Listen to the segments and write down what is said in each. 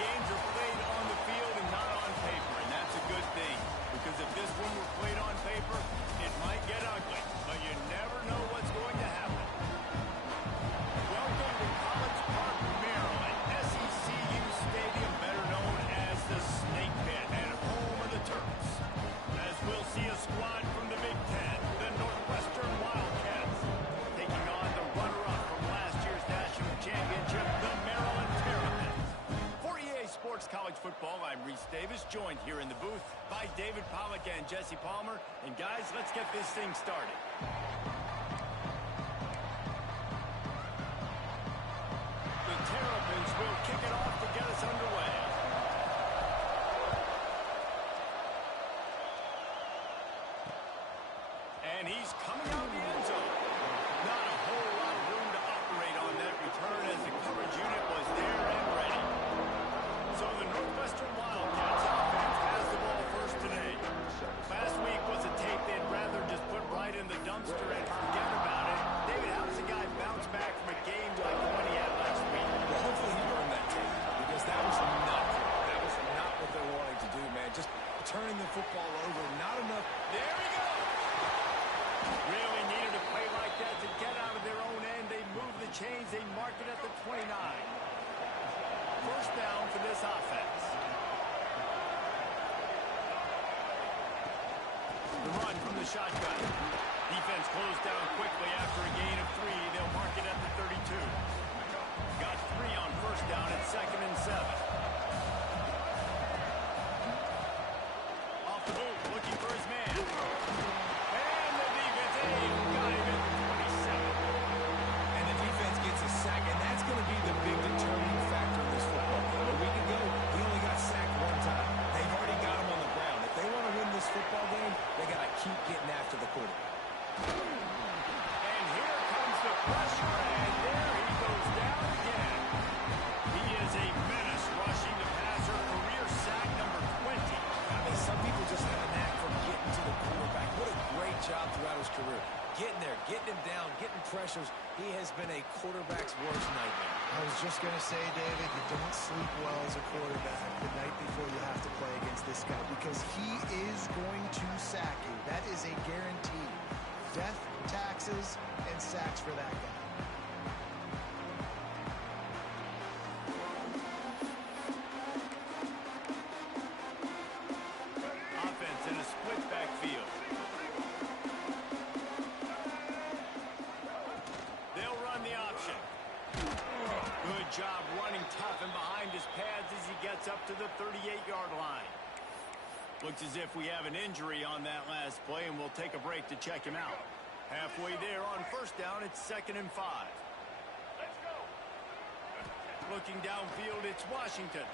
games are played on the field and not on paper, and that's a good thing. Because if this one were played on paper, it might get ugly, but you never know what's going to happen. Welcome to College Park, Maryland, SECU Stadium, better known as the Snake Pit, and home of the Terps. As we'll see a squad from the Big Ten, the Northwestern Wildcats, taking on the runner-up from last year's national championship, the Maryland Terrapins. For EA Sports College Football, I'm Reese Davis, joined here in the booth by David Pollack and Jesse Palmer. And guys, let's get this thing started. The Terrapins will kick it off to get us underway. And he's coming out the end zone. Not a whole lot of room to operate on that return as the coverage unit was there and ready. So the Northwestern Wildcats offense has the ball first today. Last week was a tape they'd rather just put right in the dumpster and forget about it. David, how does a guy bounce back from a game like the one he had last week? Well, hopefully he learned that tape, because that was not what they wanted to do, man. Just turning the football over, not enough. There he goes. Really needed a play like that to get out of their own end. They move the chains. They mark it at the 29. First down for this offense. The run from the shotgun. Defense closed down quickly after a gain of 3. They'll mark it at the 32. Got 3 on first down at 2nd and 7. Off the boot, looking for his man. And the defense, got him at the 27. And the defense gets a sack, and that's going to be the big determining factor in this football game. A week ago, he only got sacked 1 time. They've already got him on the ground. If they want to win this football game, they got to keep getting after the quarterback. And here comes the pressure, and there he goes down again. He is a menace rushing the passer, career sack number 20. I mean, some people just have a knack for getting to the quarterback. What a great job throughout his career. Getting there, getting him down, getting pressures. He has been a quarterback's worst nightmare. I was just going to say, David, you don't sleep well as a quarterback the night before you have to play against this guy, because he is going to sack you. That is a guarantee. Death, taxes, and sacks for that guy. Offense in a split backfield. They'll run the option. Good job running tough and behind his pads as he gets up to the 38-yard line. Looks as if we have an injury on that last play, and we'll take a break to check him out. Halfway there on first down, it's 2nd and 5. Let's go. Looking downfield, it's Washington.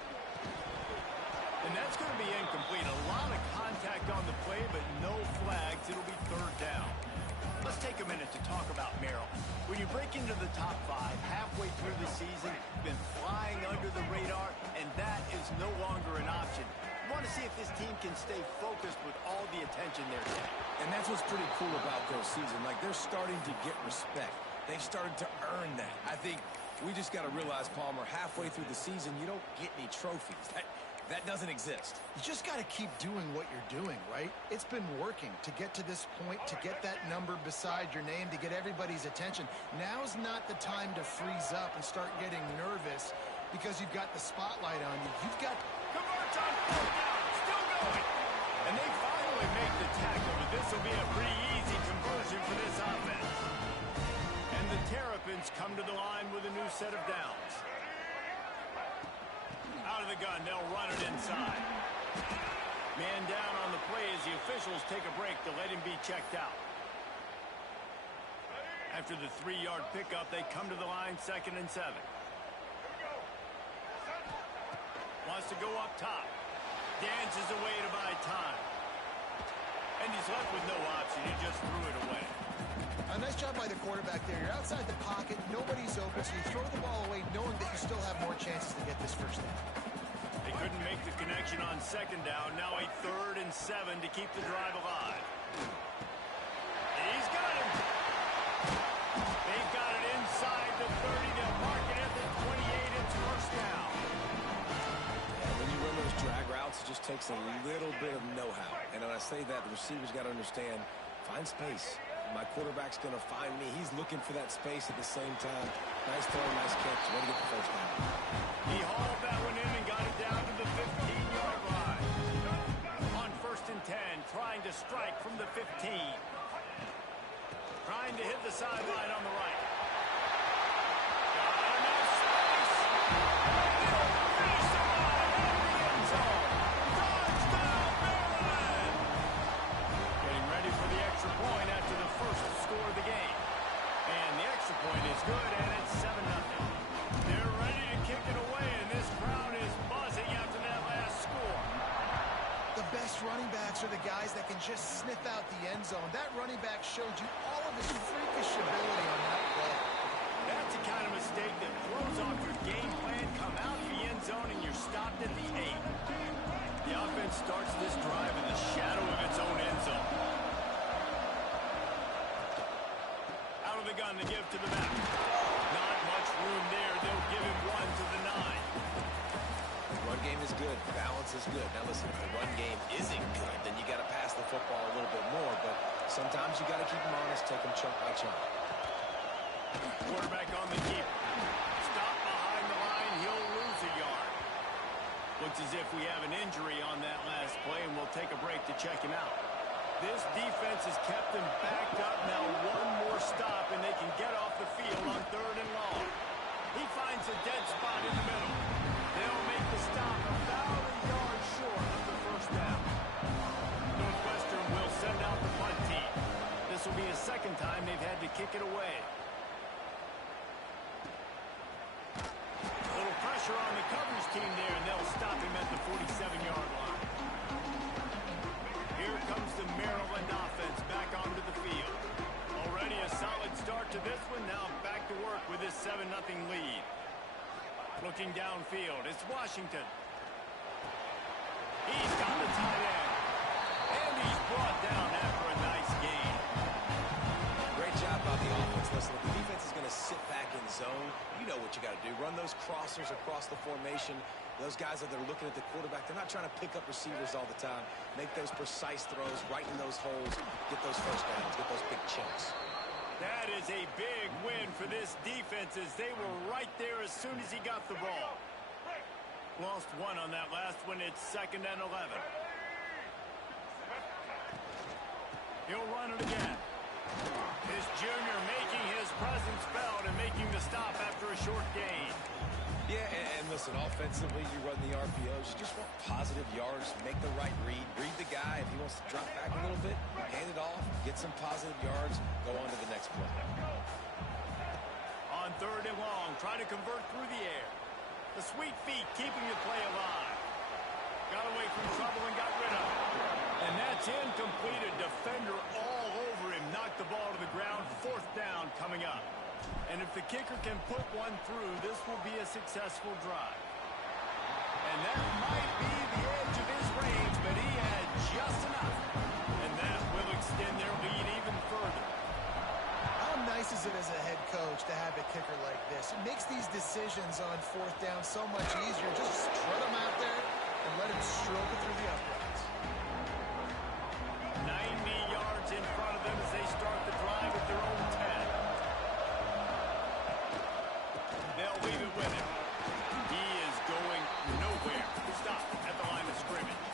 And that's going to be incomplete. A lot of contact on the play, but no flags. It'll be 3rd down. Let's take a minute to talk about Maryland. When you break into the top 5 halfway through the season, you've been flying under the radar, and that is no longer an option. You want to see if this team can stay focused with all the attention they're getting. And that's what's pretty cool about their season. Like, they're starting to get respect. They've started to earn that. I think we just got to realize, Palmer, halfway through the season, you don't get any trophies. That doesn't exist. You just got to keep doing what you're doing, right? It's been working to get to this point, to get that number beside your name, to get everybody's attention. Now's not the time to freeze up and start getting nervous because you've got the spotlight on you. You've got... Converts on 4th down, still going. And they finally make the tackle, but this will be a pretty easy conversion for this offense. And the Terrapins come to the line with a new set of downs. Out of the gun, they'll run it inside. Man down on the play as the officials take a break to let him be checked out. After the 3-yard pickup, they come to the line 2nd and 7. Wants to go up top. Dances away to buy time. And he's left with no option. He just threw it away. A nice job by the quarterback there. You're outside the pocket. Nobody's open, so you throw the ball away knowing that you still have more chances to get this first down. They couldn't make the connection on 2nd down. Now a 3rd and 7 to keep the drive alive. He's got him. They've got it inside the 30. They'll mark it at the 28. It's first down. takes a little bit of know-how. And when I say that, the receiver's got to understand, find space. My quarterback's going to find me. He's looking for that space at the same time. Nice throw, nice catch. Way to get the first down. He hauled that one in and got it down to the 15-yard line. On 1st and 10, trying to strike from the 15. Trying to hit the sideline on the right. Got enough space. And he'll finish the line in the end zone. Touchdown, Maryland! Getting ready for the extra point after the first score of the game. And the extra point is good, and it's 7-0. They're ready to kick it away, and this crowd is buzzing after that last score. The best running backs are the guys that can just sniff out the end zone. That running back showed you all of his freakish ability on that play. That's the kind of mistake that throws off your game plan. Come out of the end zone, and you're stopped at the 8. The offense starts this drive in the shadow of its own end zone. Out of the gun to give to the back. Not much room there. They'll give him 1 to the 9. Run game is good. Balance is good. Now listen, if the run game isn't good, then you got to pass the football a little bit more. But sometimes you got to keep them honest, take them chunk by chunk. Quarterback on the keep. Stop behind the line. He'll lose a yard. Looks as if we have an injury on that last play, and we'll take a break to check him out. This defense has kept them backed up. Now one more stop, and they can get off the field on 3rd and long. He finds a dead spot in the middle. They'll make the stop about a yard short of the first down. Northwestern will send out the punt team. This will be a second time they've had to kick it away. A little pressure on the coverage team there, and they'll stop him at the 47-yard line. Here comes the Maryland offense back onto the field. Already a solid start to this one. Now back to work with this 7-0 lead. Looking downfield, it's Washington. He's got the tight end. And he's brought down after a nice gain. Great job by the offense. Listen, if the defense is going to sit back in zone, you know what you got to do. Run those crossers across the formation. Those guys that are looking at the quarterback, they're not trying to pick up receivers all the time. Make those precise throws, right in those holes, get those first downs, get those big chunks. That is a big win for this defense as they were right there as soon as he got the ball. Lost 1 on that last one. It's 2nd and 11. He'll run it again. This junior making his presence felt and making the stop after a short gain. Yeah, and listen, offensively, you run the RPOs. You just want positive yards, make the right read. Read the guy. If he wants to drop back a little bit, hand it off, get some positive yards, go on to the next play. On 3rd and long, trying to convert through the air. The sweet feet keeping the play alive. Got away from trouble and got rid of it. And that's incomplete. A defender all over him. Knocked the ball to the ground. 4th down coming up. And if the kicker can put one through, this will be a successful drive. And that might be the edge of his range, but he had just enough. And that will extend their lead even further. How nice is it as a head coach to have a kicker like this? It makes these decisions on 4th down so much easier. Just strut him out there and let him stroke it through the uprights. 90 yards in front of them as they start the drive at their own 10. They'll leave it with him. He is going nowhere. Stop at the line of scrimmage.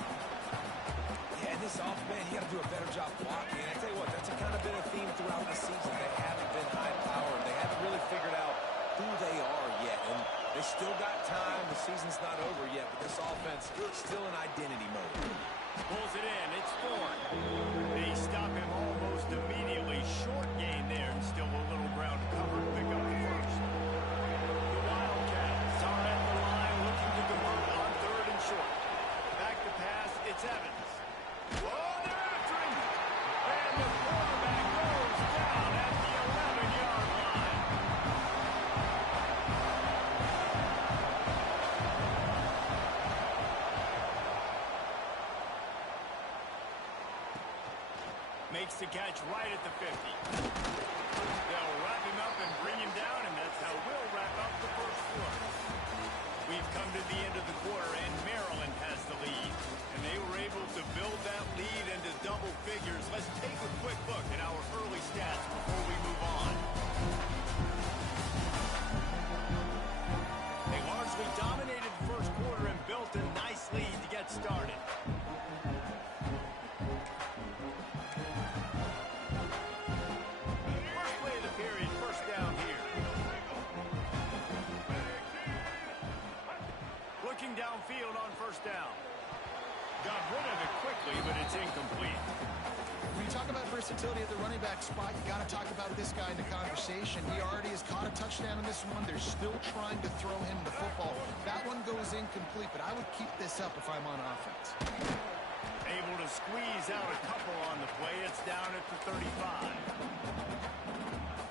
Yeah, and this offense, you got to do a better job blocking. And I tell you what, that's a kind of been a theme throughout the season. They haven't been high-powered. They haven't really figured out who they are yet. And they still got time. The season's not over yet, but this offense is still in identity mode. Pulls it in. It's Ford. They stop him almost immediately. Short gain there, and still a little ground to cover to pick up the first. The Wildcats are at the line looking to convert on 3rd and short. Back to pass. It's Evans. Oh, they're after him. And the quarterback goes down at the 11-yard line. Makes the catch right at the 50. They'll wrap him up and bring him down, and that's how we'll wrap up the first quarter. We've come to the end of the quarter, and Maryland has the lead, and they were able to build that lead into double figures. Let's take a quick look at our early stats before we move on. They largely dominated the first quarter and built a nice lead to get started. First play of the period, first down here. Looking downfield on first down. Got rid of it quickly, but it's incomplete. When you talk about versatility at the running back spot, you got to talk about this guy in the conversation. He already has caught a touchdown in this one. They're still trying to throw him the football. That one goes incomplete, but I would keep this up if I'm on offense. Able to squeeze out a couple on the play. It's down at the 35.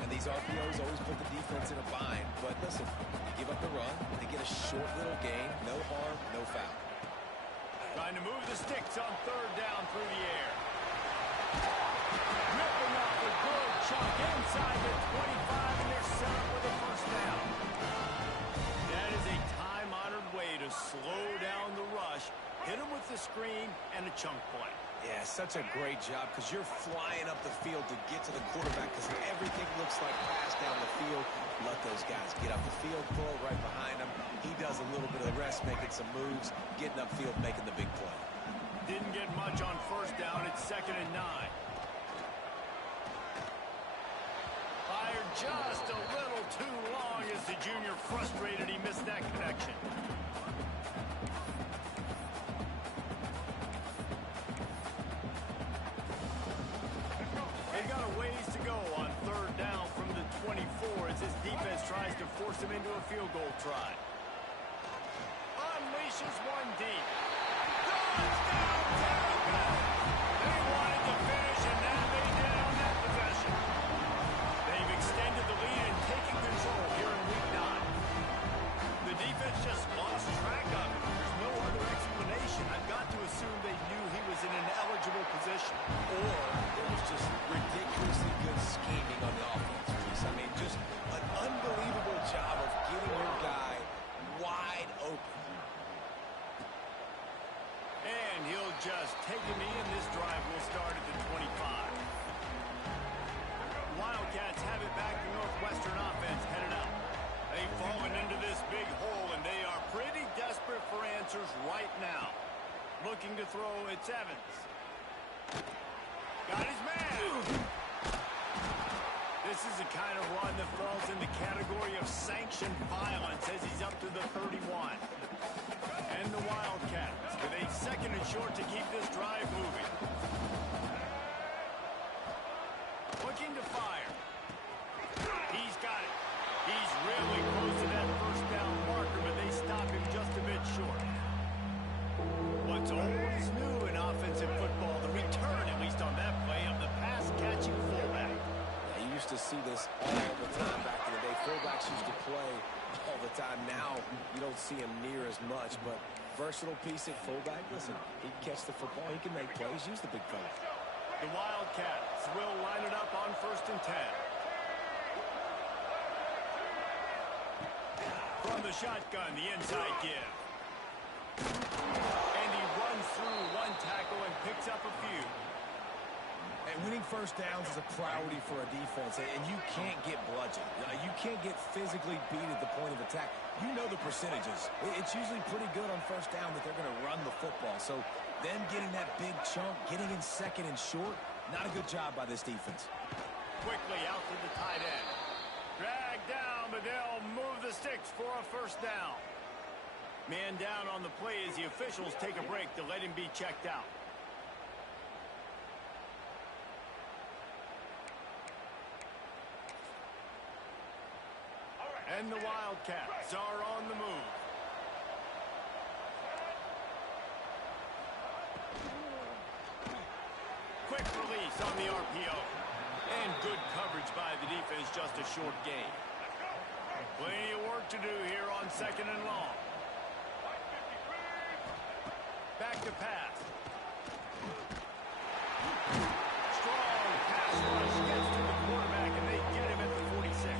And these RPOs always put the defense in a bind. But listen, you give up the run, they get a short little gain, no harm, no foul. Trying to move the sticks on third down through the air. Ripping off a good chunk inside the 25, and they're set up with a first down. That is a time-honored way to slow down the rush, hit them with the screen, and a chunk play. Yeah, such a great job because you're flying up the field to get to the quarterback because everything looks like pass down the field. Let those guys get up the field, throw it right behind him. He does a little bit of the rest, making some moves, getting upfield, making the big play. Didn't get much on first down. It's 2nd and 9. Fired just a little too long as the junior frustrated. He missed that connection. They've got a ways to go on third down from the 24 as his defense tries to force him into a field goal try. Unleashes one deep. Goes down Tampa. They wanted to finish, and now they did on that possession. They've extended the lead and taken control here in week 9. The defense just lost track of it. There's no other explanation. I've got to assume they knew he was in an eligible position. Or it was just ridiculously good scheming on the offense, Reese. I mean, just an unbelievable job of getting your guy wide open. And he'll just take a knee, and this drive will start at the 25. Wildcats have it back. The Northwestern offense headed up. They've fallen into this big hole, and they are pretty desperate for answers right now. Looking to throw, it's Evans. Got his man. This is the kind of run that falls in the category of sanctioned violence as he's up to the 31. And the Wildcats with a 2nd and short to keep this drive moving. Looking to fire. He's got it. He's really close to that first down marker, but they stop him just a bit short. What's old is new in offensive football. The return, at least on that play, of the pass-catching fullback. Yeah, you used to see this all the time back in the day. Fullbacks used to play all the time. Now you don't see him near as much, but versatile piece at fullback. Listen, he can catch the football. He can make plays. Use the big fella. The Wildcats will line it up on 1st and 10. From the shotgun, the inside give. And he runs through one tackle and picks up a few. And winning first downs is a priority for a defense, and you can't get bludgeoned. You can't get physically beat at the point of attack. You know the percentages. It's usually pretty good on first down that they're going to run the football. So them getting that big chunk, getting in 2nd and short, not a good job by this defense. Quickly out to the tight end. Dragged down, but they'll move the sticks for a first down. Man down on the play as the officials take a break to let him be checked out. And the Wildcats are on the move. Quick release on the RPO. And good coverage by the defense, just a short gain. Plenty of work to do here on 2nd and long. Back to pass. Strong pass rush gets to the quarterback, and they get him at the 46.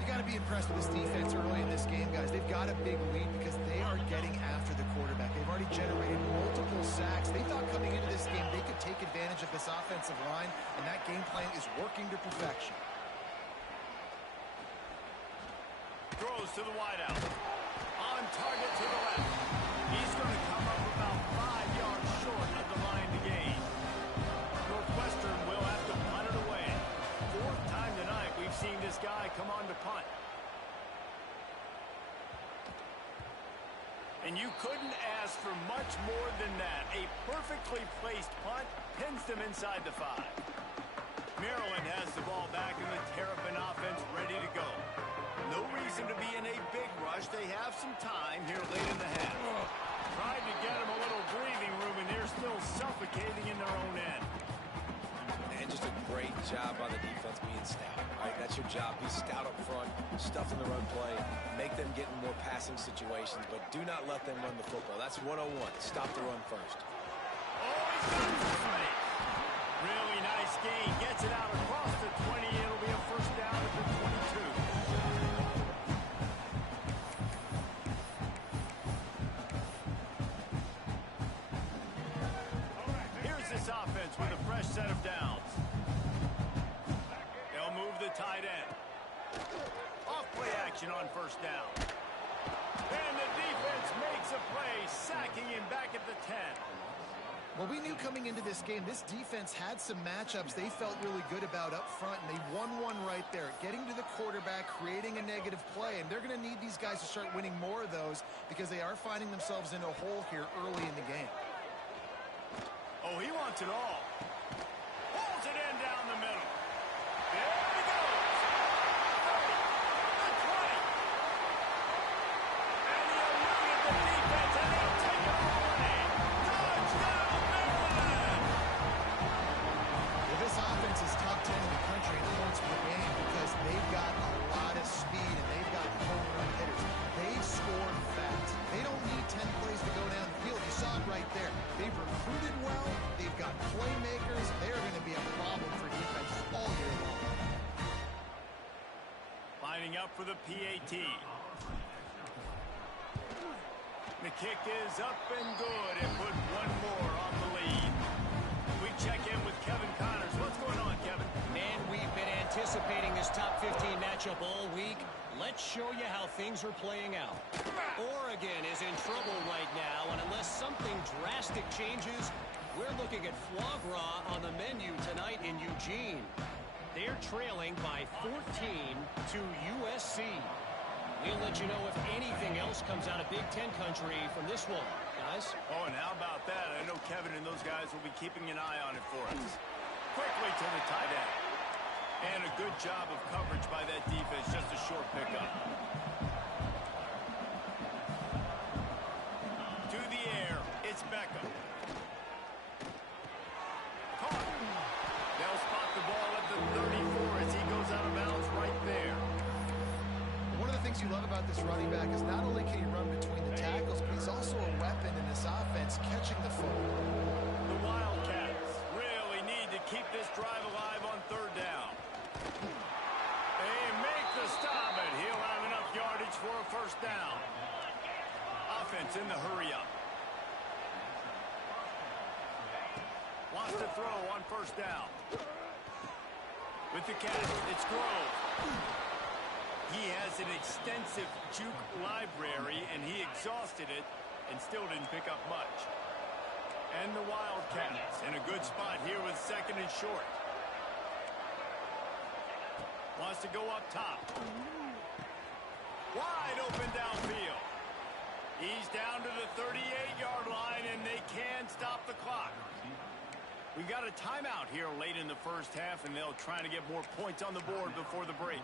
You got to be impressed with this defense early in this game, guys. They've got a big lead because they are getting after the quarterback. They've already generated multiple sacks. They thought coming into this game they could take advantage of this offensive line, and that game plan is working to perfection. Throws to the wideout. On target to the left. He's going to come up about 5 yards short of the line to gain. Northwestern will have to punt it away. Fourth time tonight we've seen this guy come on to punt. And you couldn't ask for much more than that. A perfectly placed punt pins them inside the 5. Maryland has the ball back in the Terrapin offense ready to go. No reason to be in a big rush. They have some time here late in the half. Tried to get them a little breathing room, and they're still suffocating in their own end. And just a great job on the defense being stout. Right? That's your job. Be stout up front, stuff in the run play, make them get in more passing situations, but do not let them run the football. That's 101. Stop the run first. Oh, he's got it. Really nice gain. Gets it out across the 20. It'll be a first down at the 22. Here's this offense with a fresh set of downs. They'll move the tight end. Off play action on first down. And the defense makes a play, sacking him back at the 10. Well, we knew coming into this game, this defense had some matchups they felt really good about up front, and they won one right there, getting to the quarterback, creating a negative play, and they're going to need these guys to start winning more of those because they are finding themselves in a hole here early in the game. Oh, he wants it all. Pulls it in down the middle. There he goes. 30, the 20. And he eluded the defense, and they'll take it all away. Touchdown, Maryland! Well, this offense is top 10 in the country in points per game because they've got a lot of speed and they've got home run hitters. They've scored fast. They don't need 10 plays to go down the field. You saw it right there. They've recruited well. They've got playmakers. They're going to be a problem for defense all year long. Lining up for the PAT. The kick is up and good and put one more on the lead. We check in with Kevin Connors. What's going on, Kevin? Man, we've been anticipating this top 15 matchup all week. Let's show you how things are playing out. Oregon is in trouble right now, and unless something drastic changes, we're looking at foie gras on the menu tonight in Eugene. They're trailing by 14 to USC. We'll let you know if anything else comes out of Big Ten country from this one, guys. Oh, and how about that? I know Kevin and those guys will be keeping an eye on it for us. Quickly to the tight end. And a good job of coverage by that defense. Just a short pickup. To the air. It's Beckham. Caught. They'll spot the ball at the 34 as he goes out of bounds right there. One of the things you love about this running back is not only can he run between the tackles, but he's also a weapon in this offense catching the football. The Wildcats really need to keep this drive alive on third down. They make the stop, and he'll have enough yardage for a first down. Offense in the hurry-up. Wants to throw on first down. With the catch, it's Grove. He has an extensive juke library, and he exhausted it and still didn't pick up much. And the Wildcats in a good spot here with second and short. Wants to go up top. Wide open downfield. He's down to the 38-yard line, and they can stop the clock. We got a timeout here late in the first half, and they'll try to get more points on the board before the break.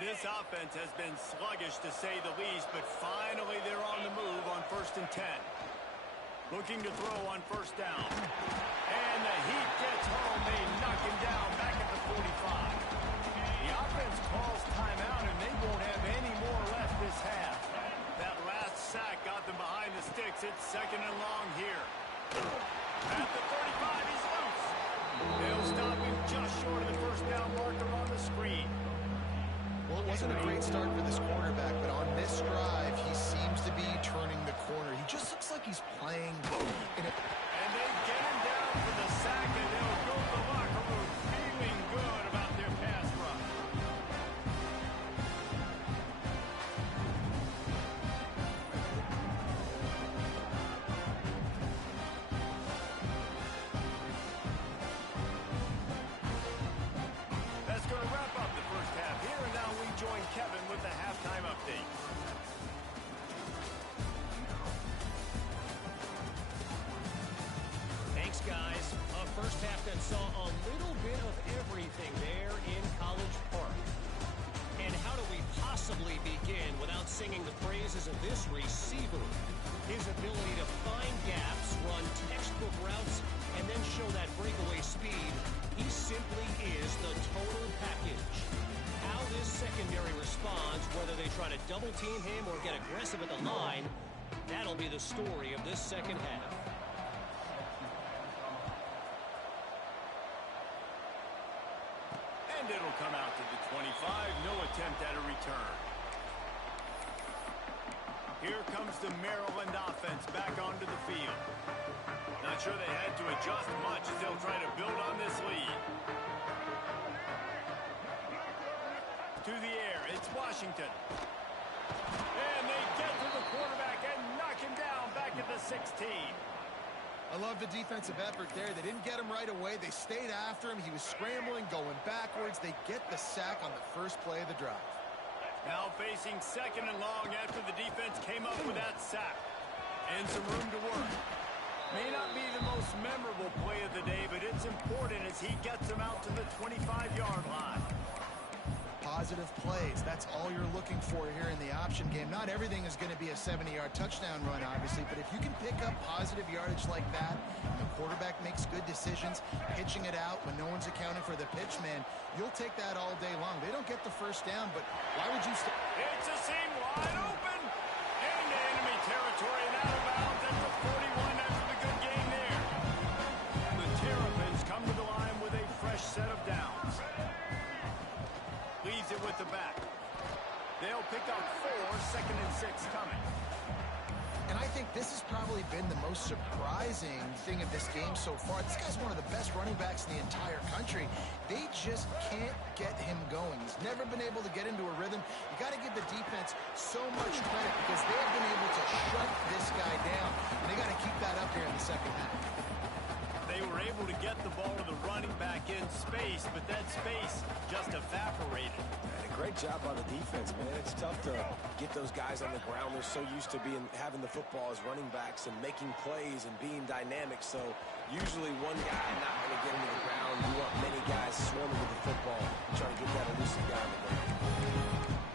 This offense has been sluggish, to say the least, but finally they're on the move on 1st and 10. Looking to throw on first down. And the heat gets home. They knock him down back at the 45. The offense calls timeout, and they won't have any more left this half. That last sack got them behind the sticks. It's second and long here. At the 35, he's loose. They'll stop him just short of the first down marker on the screen. Well, it wasn't a great start for this quarterback, but on this drive, he seems to be turning the corner. He just looks like he's playing in a... And they get him down for the sack, and they'll go to the locker room feeling good about their pass rush. That's going to wrap up the first half here, and now we join Kevin with the halftime update. Thanks, guys. A first half that saw a little bit of everything there in College Park. And how do we possibly begin without singing the praises of this receiver? His ability to find gaps, run textbook routes, and then show that breakaway speed. He simply is the total package. How this secondary responds, whether they try to double team him or get aggressive at the line, that'll be the story of this second half. And it'll come out to the 25. No attempt at a return. Here comes the Maryland offense back onto the field. Not sure they had to adjust much as they'll try to build on this lead. To the air, it's Washington. And they get to the quarterback and knock him down back at the 16. I love the defensive effort there. They didn't get him right away. They stayed after him. He was scrambling, going backwards. They get the sack on the first play of the drive. Now facing second and long after the defense came up with that sack. And some room to work. May not be the most memorable play of the day, but it's important as he gets him out to the 25-yard line. Positive plays. That's all you're looking for here in the option game. Not everything is going to be a 70-yard touchdown run, obviously, but if you can pick up positive yardage like that, and the quarterback makes good decisions, pitching it out when no one's accounting for the pitch, man, you'll take that all day long. They don't get the first down, but why would you... It's a seam wide open. Into enemy territory and out of bounds at the 41 after the good game there. The Terrapins come to the line with a fresh set of downs. Leaves it with the back. They'll pick up 4, 2nd and 6 coming. And I think this has probably been the most surprising thing of this game so far. This guy's one of the best running backs in the entire country. They just can't get him going. He's never been able to get into a rhythm. You got to give the defense so much credit because they have been able to shut this guy down. And they got to keep that up here in the second half. They were able to get the ball to the running back in space, but that space just evaporated. And a great job on the defense, man. It's tough to get those guys on the ground. They're so used to having the football as running backs and making plays and being dynamic. So usually one guy not going to get into the ground. You want many guys swarming with the football, trying to get that elusive guy on the ground.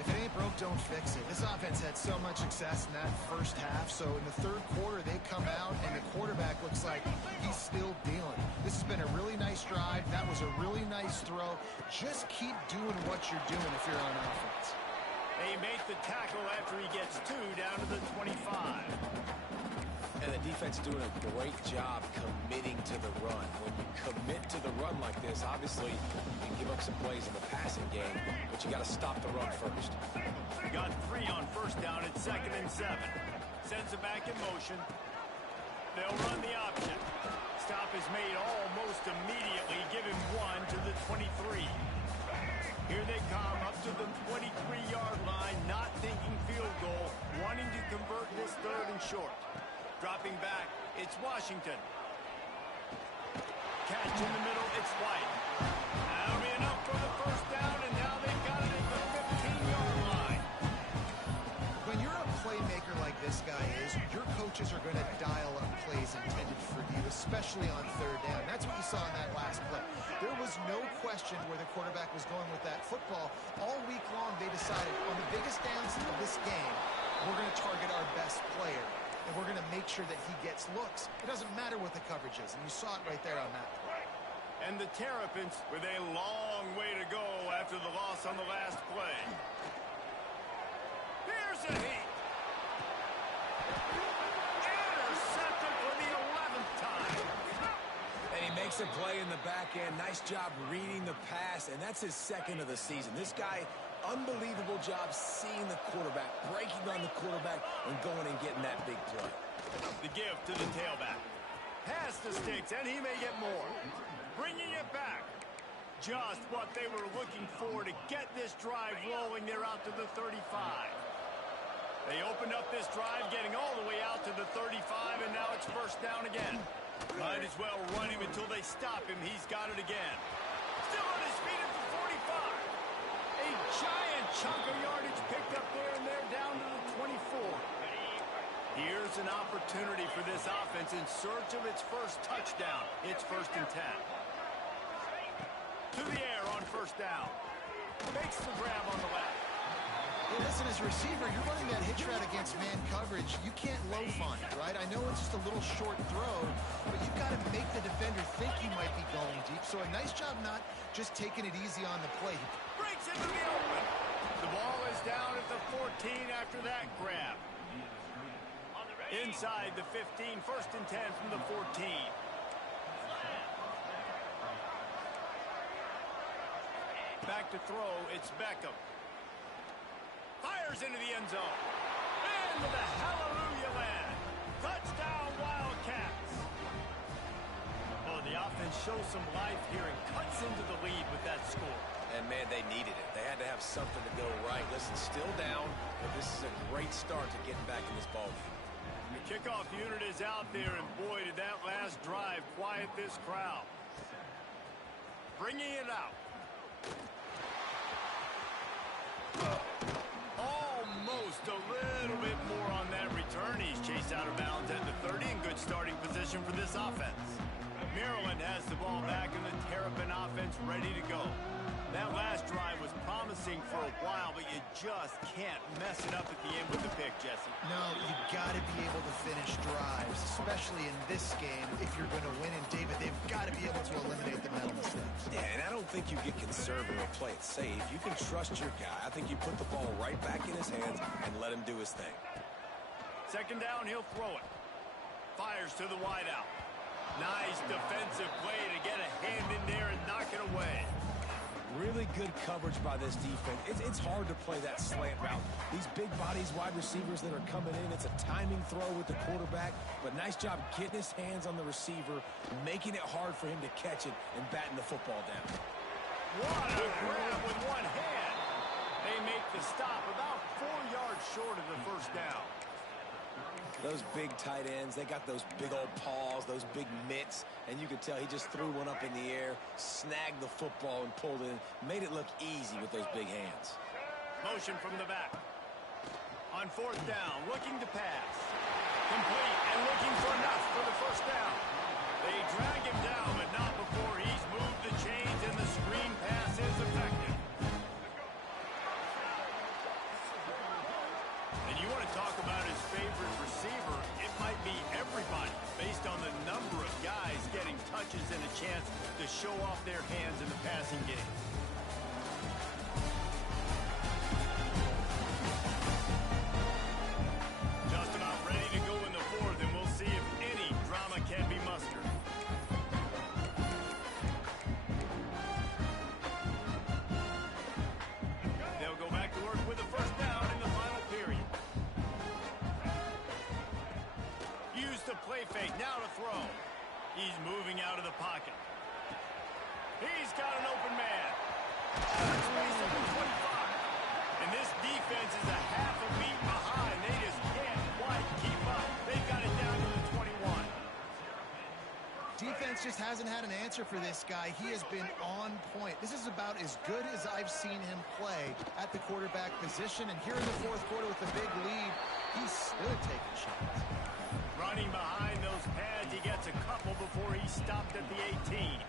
If it ain't broke, don't fix it. This offense had so much success in that first half, so in the third quarter, they come out, and the quarterback looks like he's still dealing. This has been a really nice drive. That was a really nice throw. Just keep doing what you're doing if you're on offense. They make the tackle after he gets 2 down to the 25. And the defense doing a great job committing to the run. When you commit to the run like this, obviously you can give up some plays in the passing game, but you got to stop the run first. Got 3 on first down at 2nd and 7. Sends it back in motion. They'll run the option. Stop is made almost immediately. Give him 1 to the 23. Here they come up to the 23-yard line, not thinking field goal, wanting to convert this 3rd and short. Dropping back, it's Washington. Catch in the middle, it's White. That'll be enough for the first down, and now they've got it at the 15-yard line. When you're a playmaker like this guy is, your coaches are going to dial up plays intended for you, especially on 3rd down. That's what you saw in that last play. There was no question where the quarterback was going with that football. All week long, they decided on the biggest downs of this game, we're going to target our best player. And we're going to make sure that he gets looks. It doesn't matter what the coverage is, and you saw it right there on that play. And the Terrapins with a long way to go after the loss on the last play. Here's a heat. Intercepted for the 11th time. And he makes a play in the back end. Nice job reading the pass, and that's his 2nd of the season. This guy unbelievable job seeing the quarterback, breaking on the quarterback, and going and getting that big play. The give to the tailback. Pass the sticks, and he may get more. Bringing it back. Just what they were looking for to get this drive rolling. They're out to the 35. They opened up this drive, getting all the way out to the 35, and now it's first down again. Might as well run him until they stop him. He's got it again. Still on his feet at the 45. A giant chunk of yardage picked up there, and they're down to the 24. Here's an opportunity for this offense in search of its first touchdown. It's 1st and 10. To the air on first down. Makes the grab on the left. Well, listen, as a receiver, you're running that hitch route against man coverage. You can't loaf on it, right? I know it's just a little short throw, but you've got to make the defender think you might be going deep. So a nice job not just taking it easy on the play. Breaks into the open. The ball is down at the 14 after that grab. Inside the 15, 1st and 10 from the 14. Back to throw, it's Beckham. Fires into the end zone. Into the hallelujah land. Touchdown, Wildcats. Oh, the offense shows some life here and cuts into the lead with that score. And, man, they needed it. They had to have something to go right. Listen, still down, but this is a great start to getting back in this ballgame. The kickoff unit is out there, and boy, did that last drive quiet this crowd. Bringing it out. Almost a little bit more on that return. He's chased out of bounds at the 30 in good starting position for this offense. Maryland has the ball back and the Terrapin offense ready to go. That last drive was promising for a while, but you just can't mess it up at the end with the pick, Jesse. No, you got to be able to finish drives, especially in this game if you're going to win. And, David, they've got to be able to eliminate the mental mistakes. Yeah, and I don't think you get conservative or play it safe. You can trust your guy. I think you put the ball right back in his hands and let him do his thing. 2nd down, he'll throw it. Fires to the wideout. Nice defensive play to get a hand in there and knock it away. Really good coverage by this defense. It's hard to play that slant route. These big bodies, wide receivers that are coming in, it's a timing throw with the quarterback, but nice job getting his hands on the receiver, making it hard for him to catch it and batting the football down. What a grab with one hand. They make the stop about 4 yards short of the first down. Those big tight ends, they got those big old paws, those big mitts, and you could tell he just threw one up in the air, snagged the football and pulled in, made it look easy with those big hands. Motion from the back. On 4th down, looking to pass. Complete and looking for enough for the first down. They drag him down, but not before he's moved the chains and the screen pass is effective. And you want to talk about his favorite receiver, it might be everybody based on the number of guys getting touches and a chance to show off their hands in the passing game. Just about ready to go in the 4th, and we'll see if any drama can be mustered. They'll go back to work with the first down in the final period. Use the play fake, now to throw. He's moving out of the pocket. He's got an open man. Space at the 25. And this defense is a half a beat behind. They just can't quite keep up. They've got it down to the 21. Defense just hasn't had an answer for this guy. He has been on point. This is about as good as I've seen him play at the quarterback position. And here in the 4th quarter with a big lead, he's still taking shots. Running behind those pads, he gets a couple before he stopped at the 18.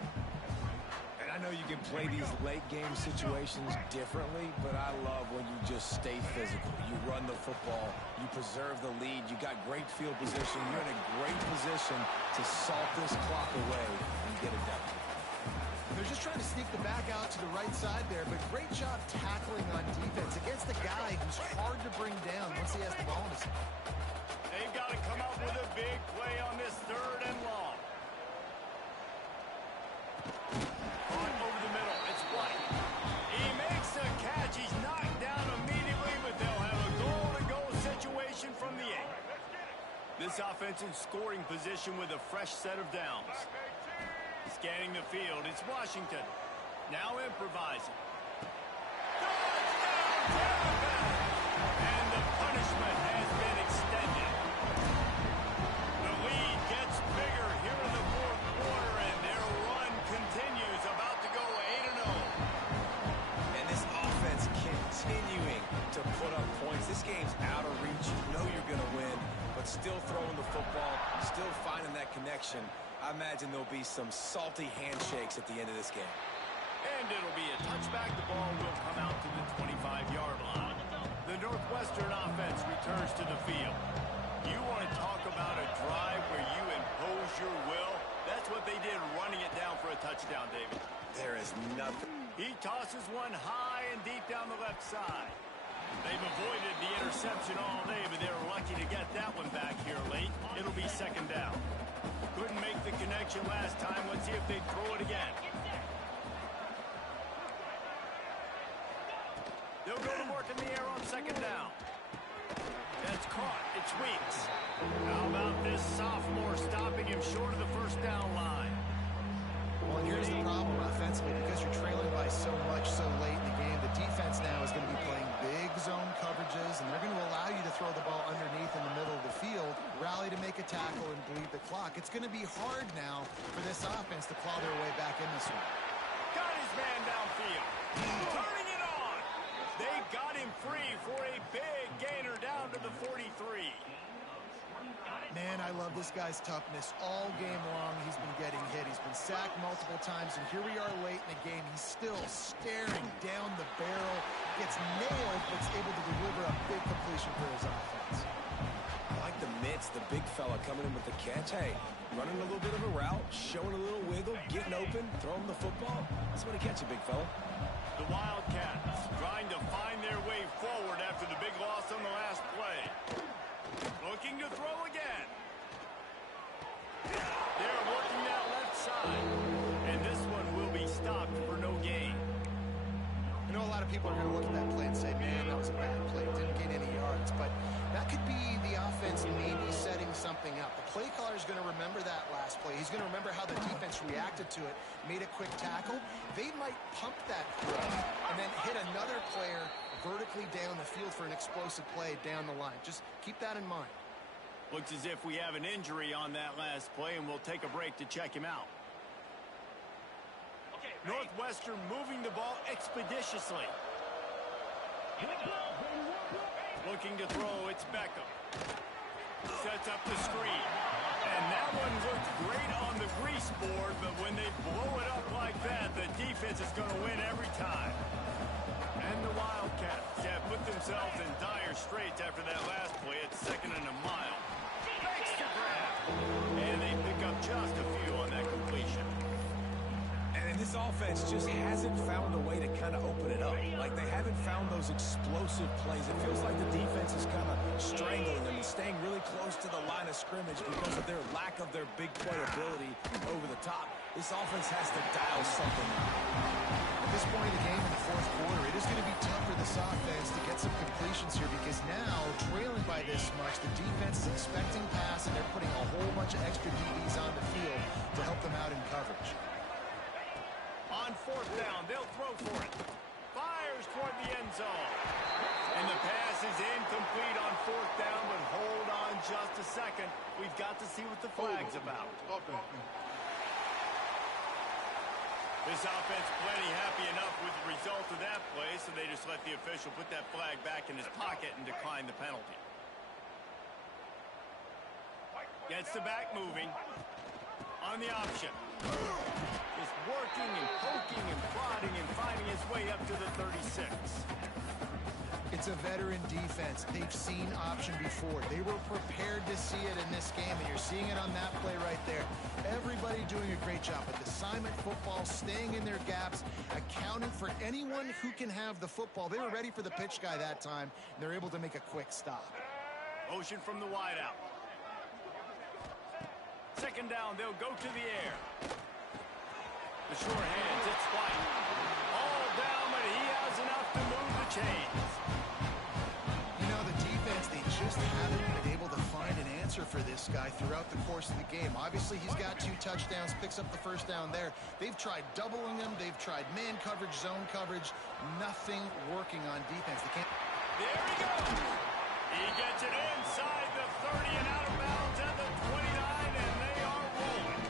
And I know you can play these late game situations differently, but I love when you just stay physical. You run the football, you preserve the lead, you got great field position, you're in a great position to salt this clock away and get it done. They're just trying to sneak the back out to the right side there, but great job tackling on defense against the guy who's hard to bring down once he has the ball in his hand. They've got to come up with a big play on this 3rd and long. On over the middle, it's White. He makes a catch. He's not this offense in scoring position with a fresh set of downs. Scanning the field, it's Washington. Now improvising. And the punishment has been extended. The lead gets bigger here in the fourth quarter, and their run continues, about to go 8-0. And this offense continuing to put up points. This game's out of reach. You know you're going to win, but still throwing the football, still finding that connection. I imagine there'll be some salty handshakes at the end of this game. And it'll be a touchback. The ball will come out to the 25-yard line. The Northwestern offense returns to the field. You want to talk about a drive where you impose your will? That's what they did, running it down for a touchdown, David. There is nothing. He tosses one high and deep down the left side. They've avoided the interception all day, but they're lucky to get that one back here late. It'll be second down. Couldn't make the connection last time. Let's see if they throw it again. They'll go to work in the air on second down. That's caught. It's Weeks. How about this sophomore stopping him short of the first down line? Well, and here's the problem offensively. Because you're trailing by so much so late in the game, the defense now is going to be playing big zone coverages, and they're going to allow you to throw the ball underneath in the middle of the field, rally to make a tackle, and bleed the clock. It's going to be hard now for this offense to claw their way back in this one. Got his man downfield. Turning it on. They got him free for a big gainer down to the 43. Man, I love this guy's toughness. All game long, he's been getting hit. He's been sacked multiple times, and here we are late in the game. He's still staring down the barrel. Gets nailed, but is able to deliver a big completion for his offense. I like the mitts, the big fella coming in with the catch. Hey, running a little bit of a route, showing a little wiggle, getting open, throwing the football. That's what he catch you, big fella. The Wildcats trying to find their way forward after the big loss on the last play. Looking to throw again. They're working that left side. And this one will be stopped for no gain. You know, a lot of people are going to look at that play and say, man, that was a bad play. Didn't gain any yards. But that could be the offense maybe setting something up. The play caller is going to remember that last play. He's going to remember how the defense reacted to it, made a quick tackle. They might pump that throw and then hit another player vertically down the field for an explosive play down the line. Just keep that in mind. Looks as if we have an injury on that last play, and we'll take a break to check him out. Northwestern moving the ball expeditiously. Looking to throw, it's Beckham. Sets up the screen. And that one looked great on the grease board, but when they blow it up like that, the defense is going to win every time. And the Wildcats have put themselves in dire straits after that last play. It's second and a mile. Makes the grab. And they pick up just a few on that completion. And this offense just hasn't found a way to kind of open it up. Like, they haven't found those explosive plays. It feels like the defense is kind of strangling them and staying really close to the line of scrimmage because of their lack of their big play ability over the top. This offense has to dial something out. At this point of the game in the fourth quarter, it is going to be tough for this offense to get some completions here because now, trailing by this much, the defense is expecting pass, and they're putting a whole bunch of extra DBs on the field to help them out in coverage. On fourth down, they'll throw for it. Fires toward the end zone. And the pass is incomplete on fourth down, but hold on just a second. We've got to see what the flag's about. This offense plenty happy enough with the result of that play, so they just let the official put that flag back in his pocket and decline the penalty. Gets the back moving. On the option. Just working and poking and prodding and finding his way up to the 36. It's a veteran defense. They've seen option before. They were prepared to see it in this game, and you're seeing it on that play right there. Everybody doing a great job with assignment football, staying in their gaps, accounting for anyone who can have the football. They were ready for the pitch guy that time, and they're able to make a quick stop. Motion from the wideout. Second down, they'll go to the air. The sure hands, it's White. All down, but he has enough to move the chains. You know, the defense, they just haven't been able to find an answer answer for this guy throughout the course of the game. Obviously, he's got 2 touchdowns, picks up the first down there. They've tried doubling him. They've tried man coverage, zone coverage. Nothing working on defense. They can't. There he goes. He gets it inside the 30 and out of bounds at the 29, and they are rolling.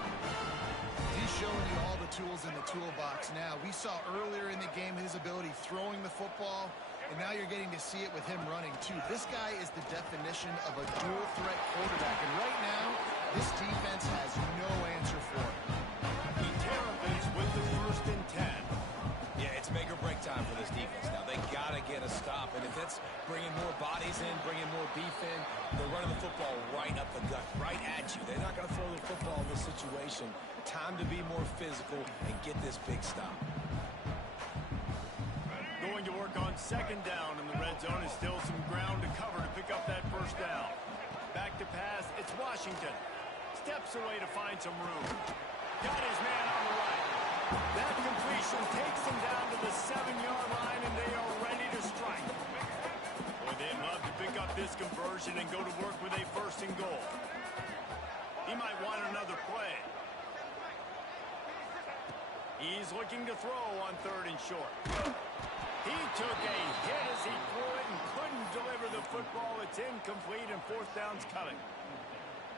He's showing you all the tools in the toolbox now. We saw earlier in the game his ability throwing the football, and now you're getting to see it with him running, too. This guy is the definition of a dual-threat quarterback, and right now, this defense has no answer for him. He terrapins with the 1st and 10. Yeah, it's make or break time for this defense now. They got to get a stop, and if it's bringing more bodies in, bringing more beef in, they're running the football right up the gut, right at you. They're not going to throw the football in this situation. Time to be more physical and get this big stop. Going to work on 2nd down in the red zone is still some ground to cover to pick up that 1st down. Back to pass, it's Washington. Steps away to find some room. Got his man on the right. That completion takes him down to the 7-yard line, and they are ready to strike. Boy, they'd love to pick up this conversion and go to work with a 1st and goal. He might want another play. He's looking to throw on 3rd and short. He took a hit as he threw it and couldn't deliver the football. It's incomplete, and 4th down's coming.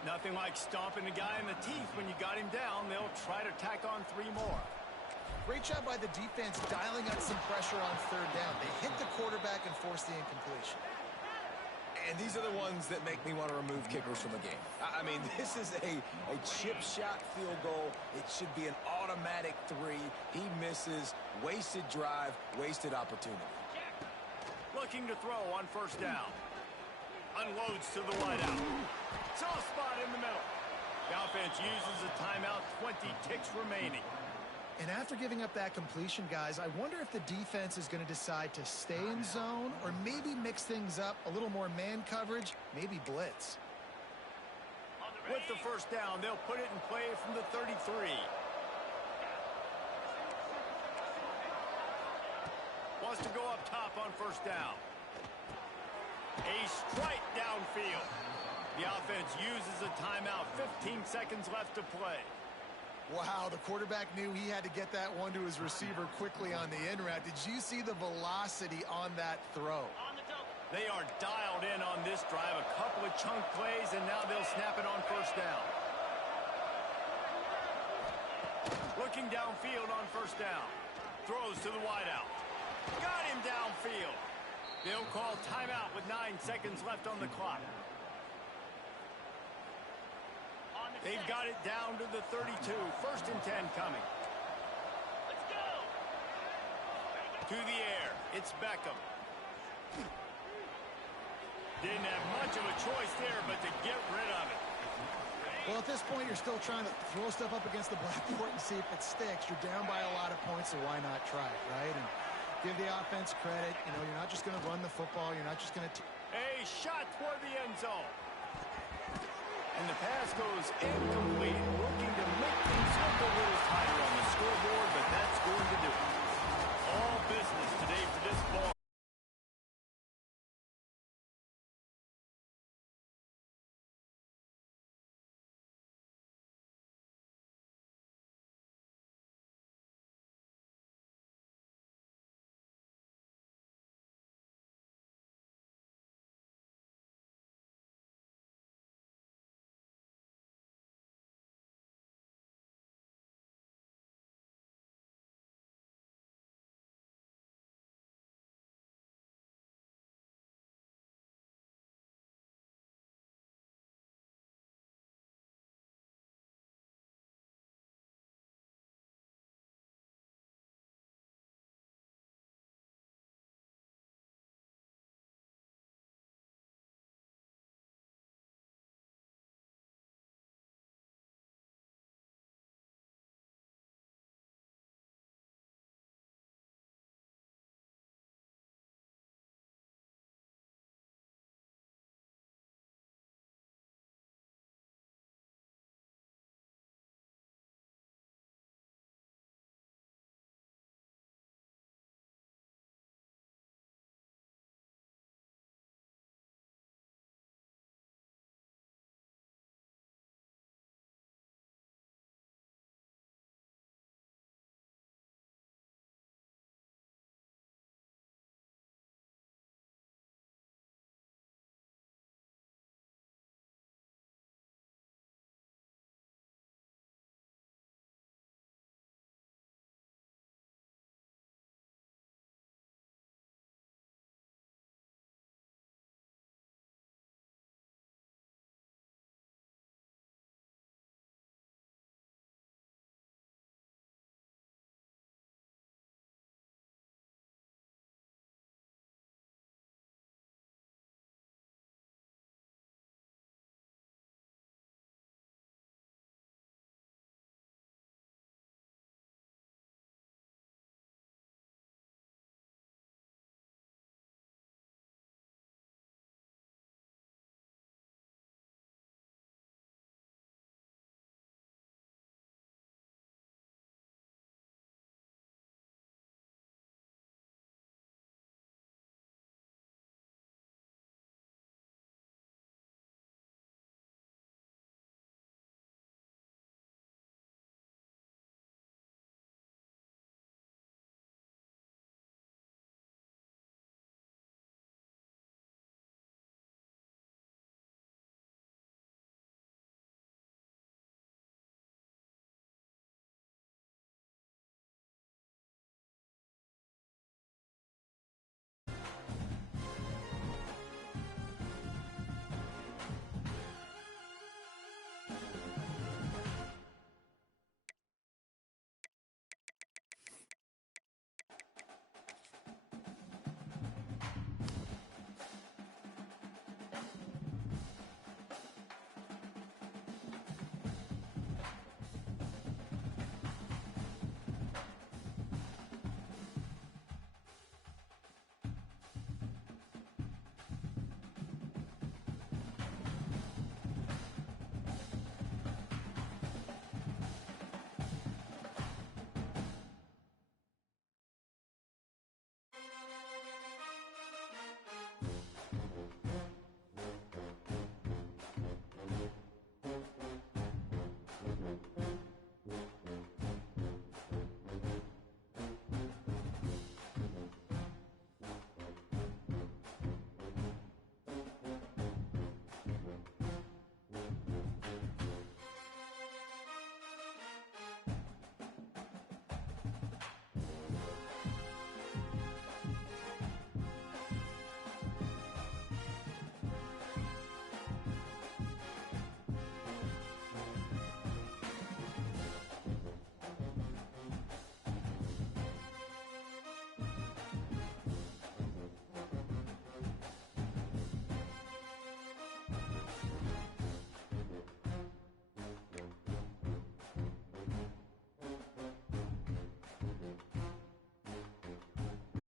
Nothing like stomping a guy in the teeth when you got him down. They'll try to tack on 3 more. Great job by the defense dialing up some pressure on 3rd down. They hit the quarterback and forced the incompletion. And these are the ones that make me want to remove kickers from the game. I mean, this is a chip shot field goal. It should be an automatic 3. He misses. Wasted drive, wasted opportunity. Looking to throw on 1st down. Unloads to the wideout. Soft spot in the middle. The offense uses a timeout, 20 ticks remaining. And after giving up that completion, guys, I wonder if the defense is going to decide to stay in zone or maybe mix things up, a little more man coverage, maybe blitz. With the 1st down, they'll put it in play from the 33. Wants to go up top on 1st down. A strike downfield. The offense uses a timeout. 15 seconds left to play. Wow, the quarterback knew he had to get that one to his receiver quickly on the in route. Did you see the velocity on that throw? They are dialed in on this drive. A couple of chunk plays, and now they'll snap it on 1st down. Looking downfield on 1st down. Throws to the wideout. Got him downfield. They'll call timeout with 9 seconds left on the clock. They've got it down to the 32. 1st and 10 coming. Let's go. To the air. It's Beckham. Didn't have much of a choice there, but to get rid of it. Well, at this point, you're still trying to throw stuff up against the blackboard and see if it sticks. You're down by a lot of points, so why not try it, right? And give the offense credit. You know, you're not just going to run the football. You're not just going to... A shot toward the end zone. And the pass goes incomplete, looking to make things look a little tighter on the scoreboard, but that's going to do it.